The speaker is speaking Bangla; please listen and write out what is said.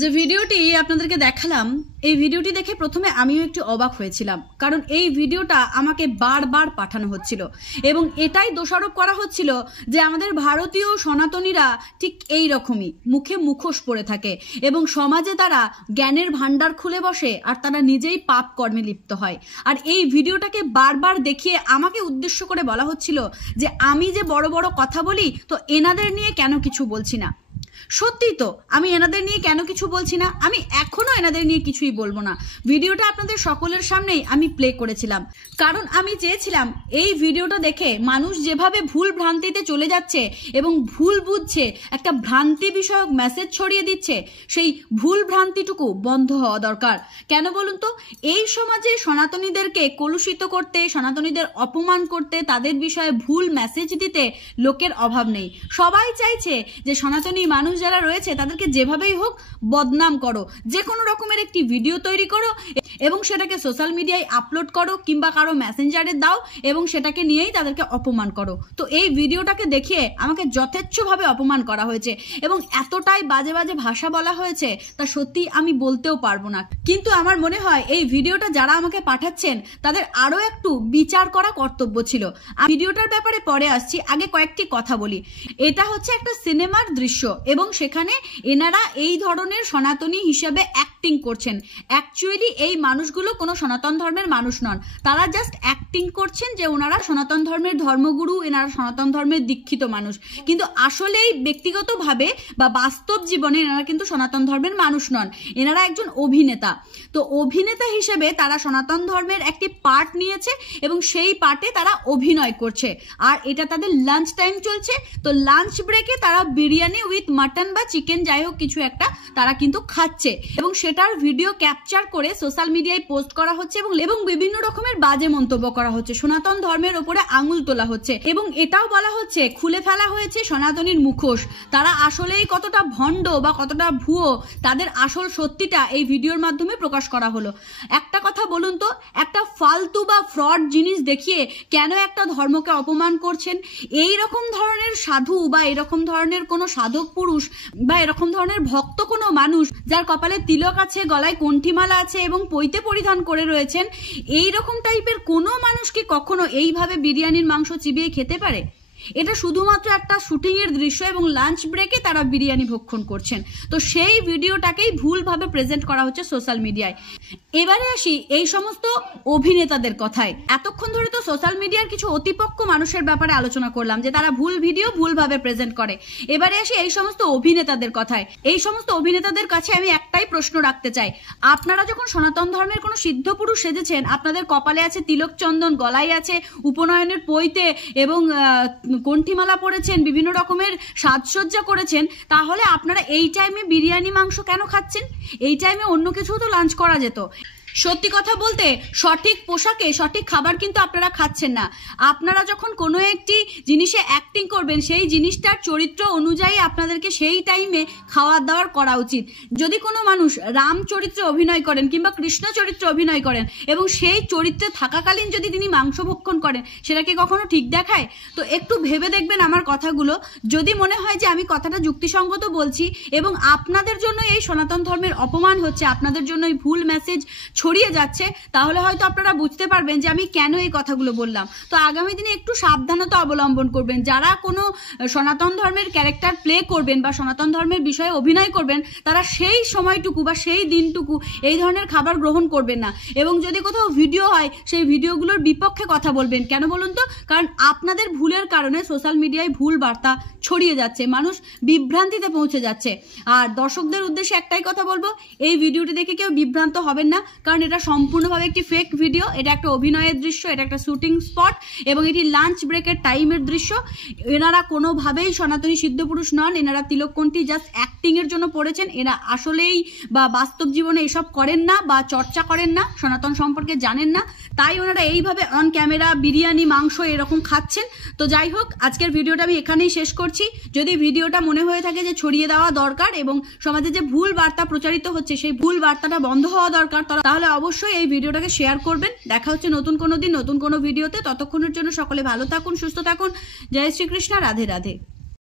যে ভিডিওটি আপনাদেরকে দেখালাম, এই ভিডিওটি দেখে প্রথমে আমিও একটু অবাক হয়েছিলাম, কারণ এই ভিডিওটা আমাকে বারবার পাঠানো হচ্ছিল এবং এটাই দোষারোপ করা হচ্ছিল যে আমাদের ভারতীয় সনাতনীরা ঠিক এই রকমই মুখে মুখোশ পরে থাকে এবং সমাজে তারা জ্ঞানের ভান্ডার খুলে বসে আর তারা নিজেই পাপ কর্মে লিপ্ত হয়। আর এই ভিডিওটাকে বারবার দেখিয়ে আমাকে উদ্দেশ্য করে বলা হচ্ছিল যে আমি যে বড় বড় কথা বলি, তো এনাদের নিয়ে কেন কিছু বলছি না। সত্যি তো, আমি এনাদের নিয়ে কেন কিছু বলছি না, আমি এখনো এনাদের নিয়ে কিছুই বলবো না। ভিডিওটা আপনাদের সকলের সামনেই আমি প্লে করেছিলাম, কারণ আমি চেয়েছিলাম এই ভিডিওটা দেখে মানুষ যেভাবে ভুল ভ্রান্তিতে চলে যাচ্ছে এবং ভুল বুঝছে, একটা ভ্রান্তি বিষয়ক মেসেজ ছড়িয়ে দিচ্ছে, সেই ভুল ভ্রান্তিটুকু বন্ধ হওয়া দরকার। কেন বলুন তো, এই সমাজে সনাতনীদেরকে কলুষিত করতে, সনাতনীদের অপমান করতে, তাদের বিষয়ে ভুল মেসেজ দিতে লোকের অভাব নেই। সবাই চাইছে যে সনাতনী মানুষ যারা রয়েছে তাদেরকে যেভাবেই হোক বদনাম করো, যে কোনো রকমের একটি ভিডিও তৈরি করো এবং সেটাকে সোশ্যাল মিডিয়ায় আপলোড করো কিংবা কারো মেসেঞ্জারে দাও এবং সেটাকে নিয়েই তাদেরকে অপমান করো। তো এই ভিডিওটাকে দেখিয়ে আমাকে যথেচ্ছভাবে অপমান করা হয়েছে এবং এতটাই বাজে বাজে ভাষা বলা হয়েছে তা সত্যি আমি বলতেও পারবো না। কিন্তু আমার মনে হয় এই ভিডিওটা যারা আমাকে পাঠাচ্ছেন তাদের আরো একটু বিচার করা কর্তব্য ছিল। ভিডিওটার ব্যাপারে পরে আসছি, আগে কয়েকটি কথা বলি। এটা হচ্ছে একটা সিনেমার দৃশ্য এবং সেখানে এনারা এই ধরনের সনাতনী হিসেবে অ্যাক্টিং করছেন। অ্যাকচুয়ালি এই মানুষগুলো কোনো সনাতন ধর্মের মানুষ নন, তারা জাস্ট অ্যাক্টিং করছেন যে ওনারা সনাতন ধর্মের ধর্মগুরু, এনারা সনাতন ধর্মের দীক্ষিত মানুষ, কিন্তু আসলেই ব্যক্তিগতভাবে বা বাস্তব জীবনে এনারা কিন্তু সনাতন ধর্মের মানুষ নন। এনারা একজন অভিনেতা। তো অভিনেতা হিসেবে তারা সনাতন ধর্মের একটি পার্ট নিয়েছে এবং সেই পার্টে তারা অভিনয় করছে। আর এটা তাদের লাঞ্চ টাইম চলছে, তো লাঞ্চ ব্রেকে তারা বিরিয়ানি উইথ মাটন বা চিকেন যাই হোক কিছু একটা তারা কিন্তু খাচ্ছে এবং সেটার ভিডিও ক্যাপচার করে সোশ্যাল মিডিয়ায় পোস্ট করা হচ্ছে এবং বিভিন্ন রকমের বাজে মন্তব্য করা হচ্ছে, সনাতন ধর্মের ওপরে আঙুল তোলা হচ্ছে এবং এটাও বলা হচ্ছে, খুলে ফেলা হয়েছে সনাতনীর মুখোশ। তারা আসলেই কতটা ভণ্ড বা কতটা ভুয়ো, তাদের আসল সত্যিটা এই ভিডিওর মাধ্যমে প্রকাশ করা হলো। একটা কথা বলুন তো, একটা ফালতু বা ফ্রড জিনিস দেখিয়ে কেন একটা ধর্মকে অপমান করছেন? এই রকম ধরনের সাধু বা এরকম ধরনের কোনো সাধক পুরুষ বা এরকম ধরনের ভক্ত কোনো মানুষ যার কপালে তিলক আছে, গলায় কণ্ঠিমালা আছে এবং পৈতে পরিধান করে রয়েছেন, এই রকম টাইপের কোনো মানুষ কি কখনো এইভাবে বিরিয়ানির মাংস চিবিয়ে খেতে পারে? এটা শুধুমাত্র একটা শুটিং এর দৃশ্য এবং লাঞ্চ ব্রেকে তারা বিরিয়ানি ভক্ষণ করছেন। তো সেই ভিডিওটাকেই ভুলভাবে প্রেজেন্ট করা হচ্ছে সোশ্যাল মিডিয়ায়। এবারে আসি এই সমস্ত অভিনেতাদের কথায়। এতক্ষণ ধরে তো সোশ্যাল মিডিয়ার কিছু অতিপক্ষ মানুষের ব্যাপারে আলোচনা করলাম যে তারা ভুল ভিডিও ভুলভাবে প্রেজেন্ট করে। এবারে আসি এই সমস্ত অভিনেতাদের কথায়। এই সমস্ত অভিনেতাদের কাছে আমি একটাই প্রশ্ন রাখতে চাই, আপনারা যখন সনাতন ধর্মের কোনো সিদ্ধ পুরুষ সেজেছেন, আপনাদের কপালে আছে তিলক চন্দন, গলায় আছে উপনয়নের পৈতে এবং কণ্ঠিমালা পরেছেন, বিভিন্ন রকমের সাজসজ্জা করেছেন, তাহলে আপনারা এই টাইমে বিরিয়ানি মাংস কেন খাচ্ছেন? এই টাইমে অন্য কিছু তো লাঞ্চ করা যেত। সত্যি কথা বলতে সঠিক পোশাকে সঠিক খাবার কিন্তু আপনারা খাচ্ছেন না। আপনারা যখন কোনো একটি জিনিসে অ্যাক্টিং করবেন, সেই জিনিসটার চরিত্র অনুযায়ী আপনাদেরকে সেই টাইমে খাওয়া দাওয়ার করা উচিত। যদি কোনো মানুষ রাম চরিত্রে অভিনয় করেন কিংবা কৃষ্ণ চরিত্রে অভিনয় করেন এবং সেই চরিত্রে থাকাকালীন যদি তিনি মাংস ভক্ষণ করেন, সেটা কি কখনো ঠিক দেখায়? তো একটু ভেবে দেখবেন আমার কথাগুলো। যদি মনে হয় যে আমি কথাটা যুক্তিসঙ্গত বলছি এবং আপনাদের জন্য এই সনাতন ধর্মের অপমান হচ্ছে, আপনাদের জন্য এই ভুল মেসেজ ছড়িয়ে যাচ্ছে, তাহলে হয়তো আপনারা বুঝতে পারবেন যে আমি কেন এই কথাগুলো বললাম। তো আগামী দিনে একটু সাবধানতা অবলম্বন করবেন। যারা কোনো সনাতন ধর্মের ক্যারেক্টার প্লে করবেন বা সনাতন ধর্মের বিষয়ে অভিনয় করবেন, তারা সেই সময়টুকু বা সেই দিনটুকু এই ধরনের খাবার গ্রহণ করবেন না এবং যদি কোথাও ভিডিও হয় সেই ভিডিওগুলোর বিপক্ষে কথা বলবেন। কেন বলুন তো? কারণ আপনাদের ভুলের কারণে সোশ্যাল মিডিয়ায় ভুল বার্তা ছড়িয়ে যাচ্ছে, মানুষ বিভ্রান্তিতে পৌঁছে যাচ্ছে। আর দর্শকদের উদ্দেশ্যে একটাই কথা বলবো, এই ভিডিওটি দেখে কেউ বিভ্রান্ত হবেন না, কারণ এটা সম্পূর্ণভাবে একটি ফেক ভিডিও। এটা একটা অভিনয়ের দৃশ্য, এটা একটা শুটিং স্পট এবং এটি লাঞ্চ ব্রেকের টাইমের দৃশ্য। এনারা কোনোভাবেই সনাতনী সিদ্ধ পুরুষ নন, এনারা তিলককণ্ঠী জাস্ট অ্যাক্টিং এর জন্য পড়েছেন। এরা আসলেই বা বাস্তব জীবনে এসব করেন না বা চর্চা করেন না, সনাতন সম্পর্কে জানেন না, তাই ওনারা এইভাবে অন ক্যামেরা বিরিয়ানি মাংস এরকম খাচ্ছেন। তো যাই হোক, আজকের ভিডিওটা আমি এখানেই শেষ করছি। যদি ভিডিওটা মনে হয়ে থাকে যে ছড়িয়ে দেওয়া দরকার এবং সমাজে যে ভুল বার্তা প্রচারিত হচ্ছে সেই ভুল বার্তাটা বন্ধ হওয়া দরকার, তাহলে অবশ্যই এই ভিডিওটাকে শেয়ার করবেন। দেখা হচ্ছে নতুন কোনো দিন নতুন কোনো ভিডিওতে। ততক্ষণের জন্য সকলে ভালো থাকুন, সুস্থ থাকুন। জয় শ্রীকৃষ্ণ, রাধে রাধে।